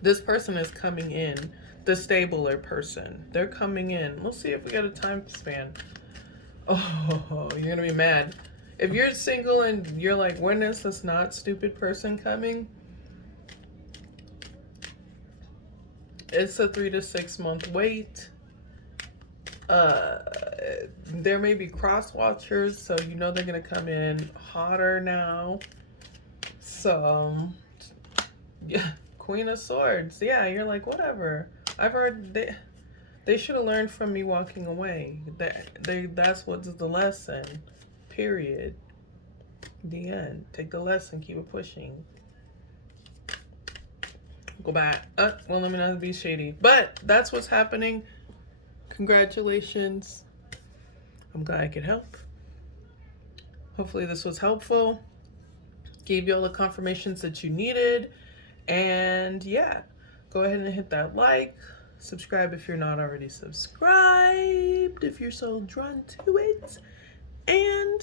This person is coming in. The stabler person. They're coming in. Let's see if we got a time span. Oh, you're gonna be mad. If you're single and you're like, when is this not stupid person coming? It's a 3 to 6 month wait. There may be cross watchers, so you know they're gonna come in hotter now. So yeah, Queen of Swords. Yeah, you're like, whatever. I've heard they should have learned from me walking away. That's what's the lesson. Period. The end. Take the lesson. Keep it pushing. Go back. Well, let me not be shady. But that's what's happening. Congratulations. I'm glad I could help. Hopefully this was helpful. Gave you all the confirmations that you needed. And yeah, go ahead and hit that like. Subscribe if you're not already subscribed, if you're so drawn to it. And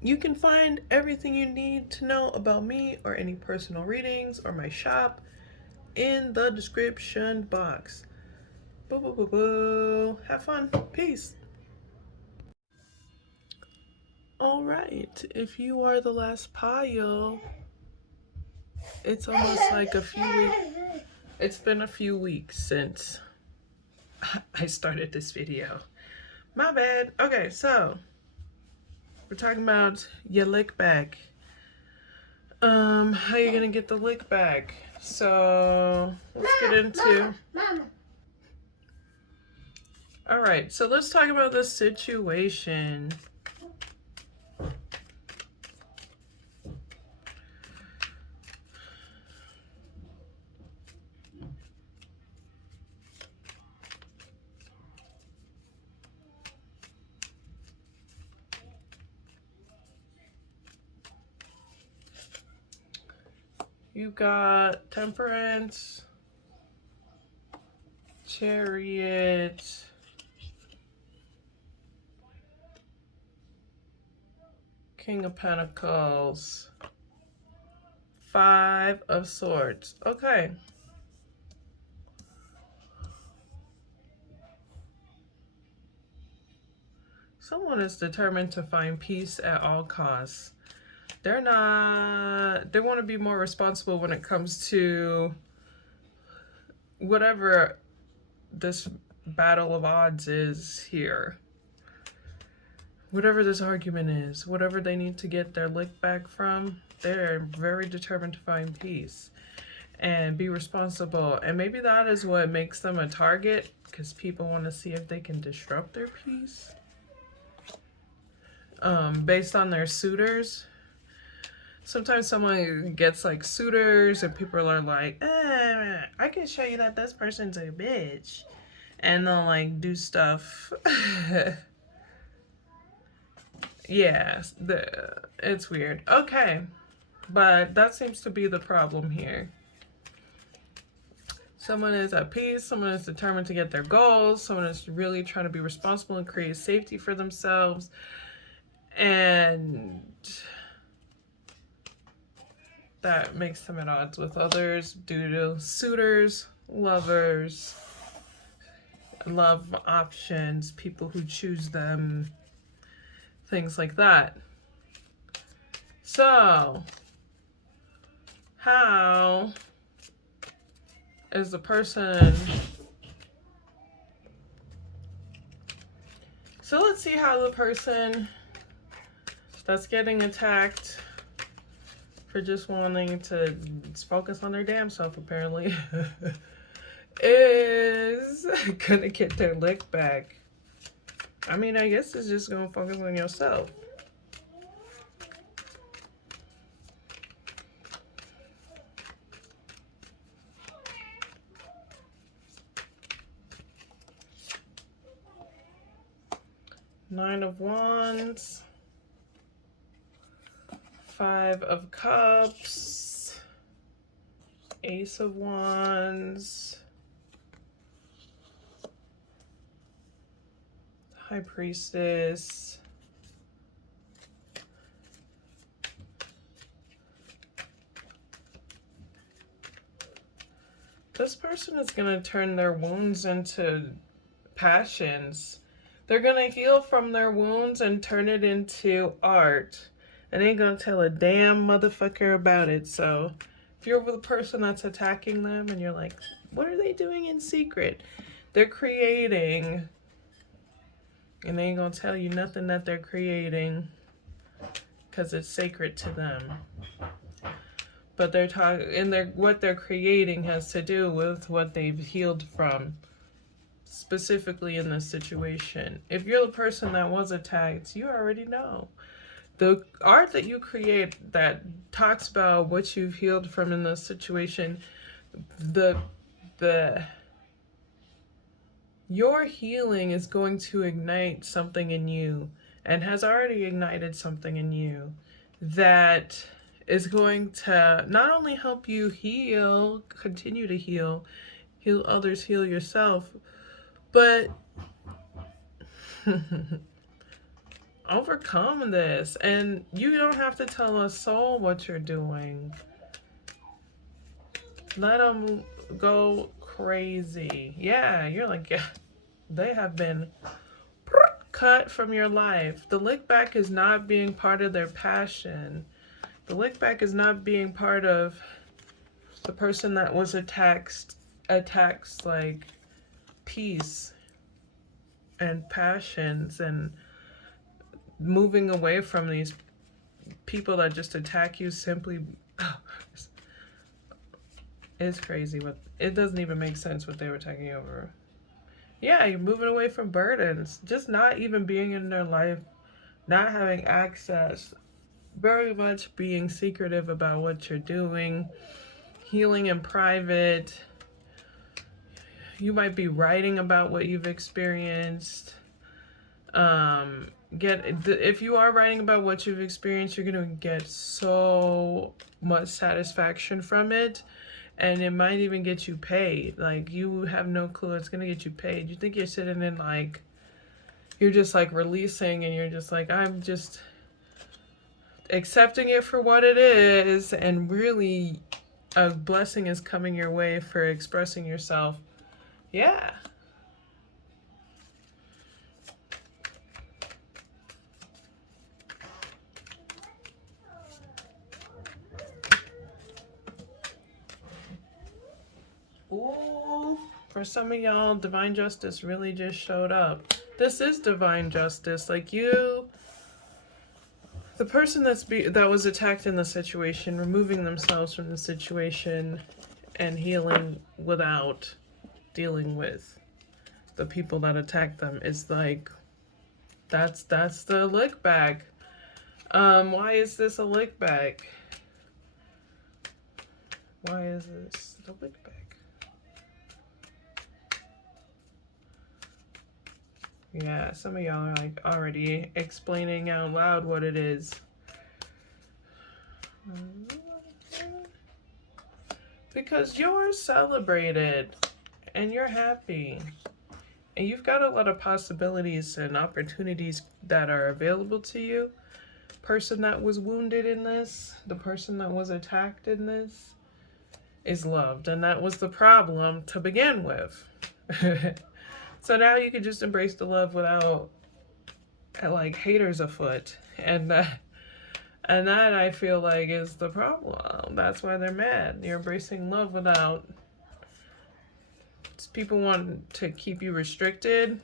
you can find everything you need to know about me or any personal readings or my shop in the description box. Boo, boo, boo, boo. Have fun. Peace. All right. If you are the last pile, it's almost like a few weeks. It's been a few weeks since I started this video. My bad. Okay, so we're talking about your lick back. How you gonna get the lick back? So let's get into. Mama. All right, so let's talk about this situation. You got Temperance, Chariot, King of Pentacles, Five of Swords. Okay. Someone is determined to find peace at all costs. They want to be more responsible when it comes to whatever this battle of odds is here. Whatever this argument is, whatever they need to get their lick back from, they're very determined to find peace and be responsible. And maybe that is what makes them a target, because people want to see if they can disrupt their peace. Based on their suitors. Sometimes someone gets like suitors and people are like, I can show you that this person's a bitch. And they'll like do stuff. Yeah, it's weird. Okay, but that seems to be the problem here. Someone is at peace, someone is determined to get their goals, someone is really trying to be responsible and create safety for themselves. And that makes them at odds with others due to suitors, lovers, love options, people who choose them, things like that. So, how is the person... So let's see how the person that's getting attacked for just wanting to focus on their damn self, apparently, is gonna get their lick back. I mean, I guess it's just gonna focus on yourself. Nine of Wands. Five of Cups, Ace of Wands, High Priestess, this person is going to turn their wounds into passions. They're going to heal from their wounds and turn it into art. And ain't gonna tell a damn motherfucker about it. So if you're the person that's attacking them and you're like, what are they doing in secret? They're creating, and they ain't gonna tell you nothing that they're creating because it's sacred to them. But they're talking, and what they're creating has to do with what they've healed from, specifically in this situation. If you're the person that was attacked, you already know. The art that you create that talks about what you've healed from in this situation, your healing is going to ignite something in you, and has already ignited something in you that is going to not only help you heal, continue to heal others, heal yourself, but overcome this. And you don't have to tell a soul what you're doing. Let them go crazy. Yeah, you're like, yeah, they have been cut from your life. The lick back is not being part of their passion. The lick back is not being part of the person that was attacks like peace and passions, and moving away from these people that just attack you simply. It's crazy. What, it doesn't even make sense what they were attacking over. Yeah, you're moving away from burdens, just not even being in their life, not having access, very much being secretive about what you're doing, healing in private. You might be writing about what you've experienced. If you are writing about what you've experienced, you're gonna get so much satisfaction from it, and it might even get you paid. Like, you have no clue it's gonna get you paid. You think you're sitting in, like, you're just like releasing, and you're just like, I'm just accepting it for what it is, and really a blessing is coming your way for expressing yourself. Yeah. Ooh, for some of y'all, divine justice really just showed up. This is divine justice. Like, you, the person that was attacked in the situation, removing themselves from the situation and healing without dealing with the people that attacked them, is like, that's the lick back. Why is this a lick back? Why is this the lick back? Yeah, some of y'all are like already explaining out loud what it is. Because you're celebrated and you're happy. And you've got a lot of possibilities and opportunities that are available to you. Person that was wounded in this, the person that was attacked in this, is loved. And that was the problem to begin with. So now you can just embrace the love without, like, haters afoot. And that I feel like is the problem. That's why they're mad. You're embracing love without, people want to keep you restricted.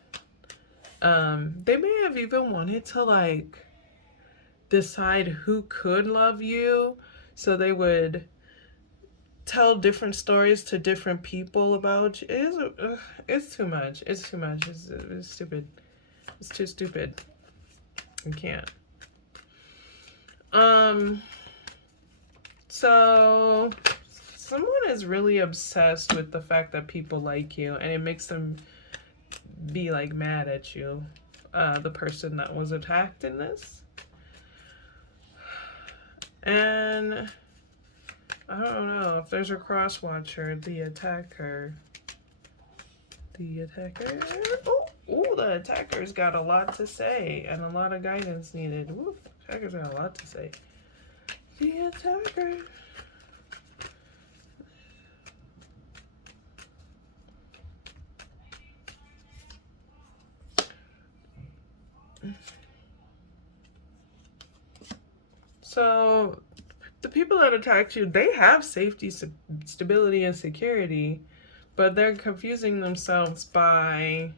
They may have even wanted to, like, decide who could love you, so they would tell different stories to different people about you. It's too much. It's too much. It's stupid. It's too stupid. I can't. So someone is really obsessed with the fact that people like you, and it makes them be, like, mad at you. The person that was attacked in this. And I don't know if there's a cross watcher, the attacker. Oh, the attacker's got a lot to say and a lot of guidance needed. Ooh, the attacker's got a lot to say. The attacker. So the people that attacked you, they have safety, stability, and security, but they're confusing themselves by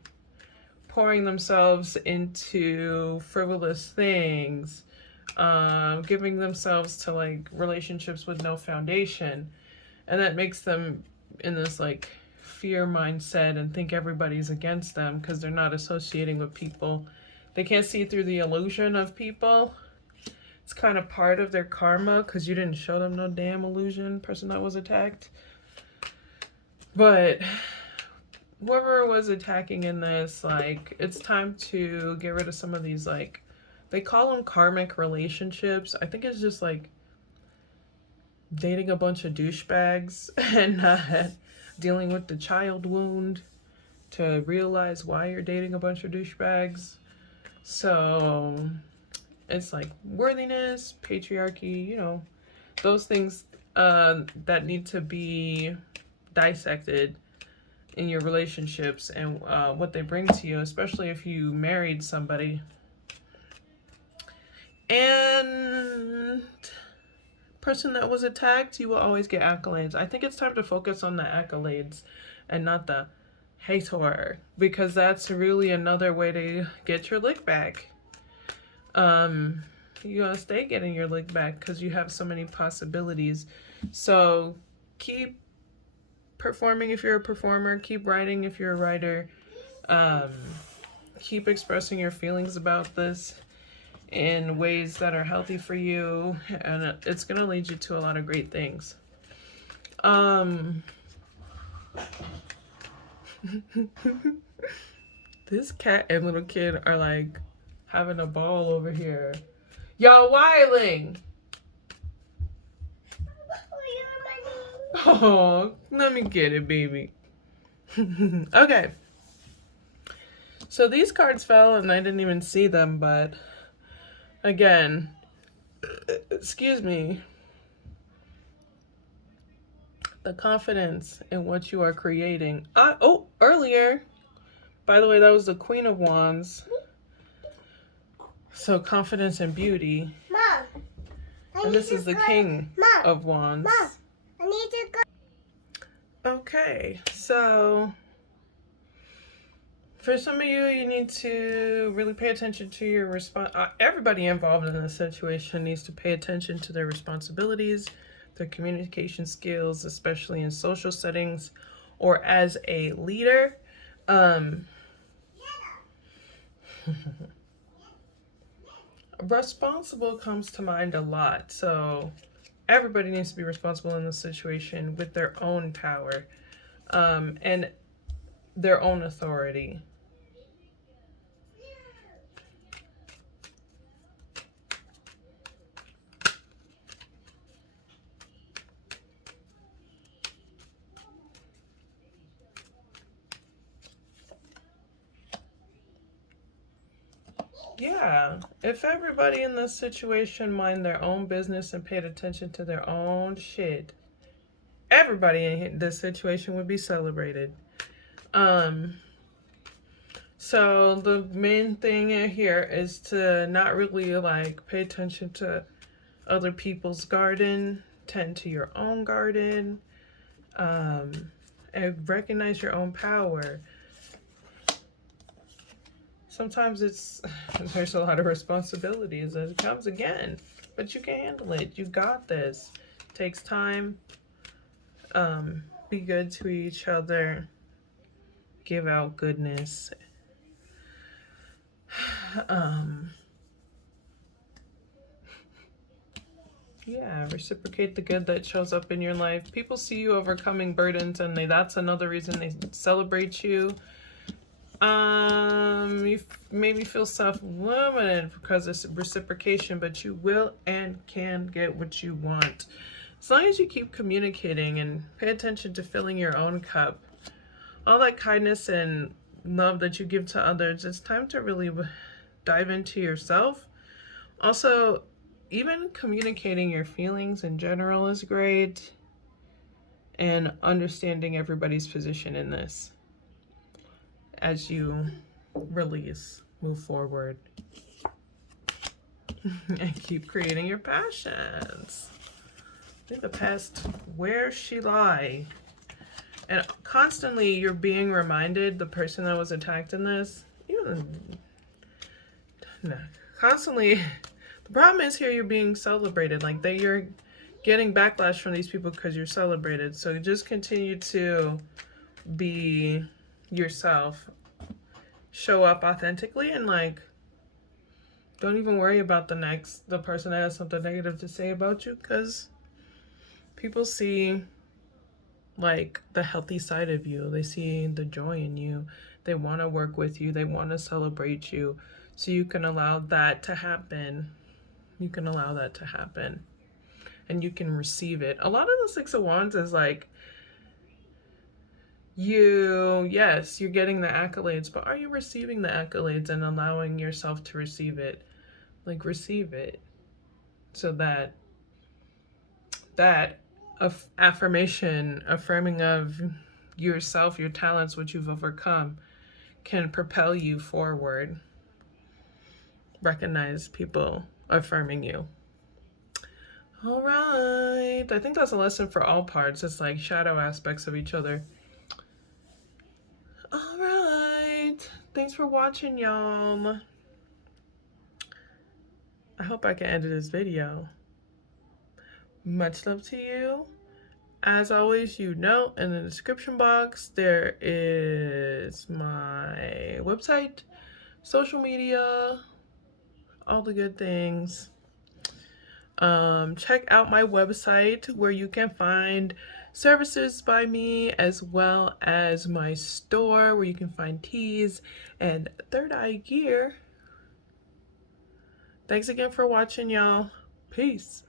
pouring themselves into frivolous things, giving themselves to, like, relationships with no foundation, and that makes them in this, like, fear mindset and think everybody's against them because they're not associating with people. They can't see through the illusion of people. It's kind of part of their karma because you didn't show them no damn illusion, person that was attacked. But whoever was attacking in this, like, it's time to get rid of some of these, like, they call them karmic relationships. I think it's just, like, dating a bunch of douchebags and not dealing with the child wound to realize why you're dating a bunch of douchebags. So it's like worthiness, patriarchy, you know, those things that need to be dissected in your relationships and what they bring to you, especially if you married somebody. And person that was attacked, you will always get accolades. I think it's time to focus on the accolades and not the hater, because that's really another way to get your lick back. You're gonna stay getting your lick back because you have so many possibilities. So keep performing if you're a performer, keep writing if you're a writer, keep expressing your feelings about this in ways that are healthy for you, and it's gonna lead you to a lot of great things. This cat and little kid are like having a ball over here. Y'all whiling. Oh, let me get it, baby. Okay. So these cards fell and I didn't even see them, but again, excuse me, the confidence in what you are creating. Earlier, by the way, that was the Queen of Wands. So confidence and beauty. Mom, and this is the King of Wands. Mom, I need to go. Okay, so for some of you, you need to really pay attention to your response. Everybody involved in this situation needs to pay attention to their responsibilities, their communication skills, especially in social settings or as a leader. Responsible comes to mind a lot. So everybody needs to be responsible in this situation with their own power and their own authority. Yeah, if everybody in this situation mind their own business and paid attention to their own shit, everybody in this situation would be celebrated. So the main thing here is to not really like pay attention to other people's garden, tend to your own garden, and recognize your own power. Sometimes there's a lot of responsibilities as it comes again, but you can handle it. You got this. It takes time. Be good to each other. Give out goodness. Yeah, reciprocate the good that shows up in your life. People see you overcoming burdens, and that's another reason they celebrate you. You maybe feel self-limited because of reciprocation, but you will and can get what you want. As long as you keep communicating and pay attention to filling your own cup. All that kindness and love that you give to others, it's time to really dive into yourself. Also, even communicating your feelings in general is great, and understanding everybody's position in this as you release, move forward, and keep creating your passions. I think the past, where she lie? And constantly you're being reminded, the person that was attacked in this, constantly, the problem is here you're being celebrated, like that you're getting backlash from these people because you're celebrated. So just continue to be yourself, show up authentically, and like don't even worry about the person that has something negative to say about you, because people see like the healthy side of you. They see the joy in you. They want to work with you. They want to celebrate you. So you can allow that to happen. You can allow that to happen and you can receive it. A lot of the Six of Wands is like, yes, you're getting the accolades, but are you receiving the accolades and allowing yourself to receive it? Like, receive it so that affirmation, affirming of yourself, your talents, what you've overcome, can propel you forward. Recognize people affirming you. All right. I think that's a lesson for all parts. It's like shadow aspects of each other. All right. Thanks for watching, y'all. I hope I can edit this video. Much love to you. As always, you know, in the description box, there is my website, social media, all the good things. Check out my website where you can find services by me, as well as my store where you can find teas and third eye gear. Thanks again for watching, y'all. Peace.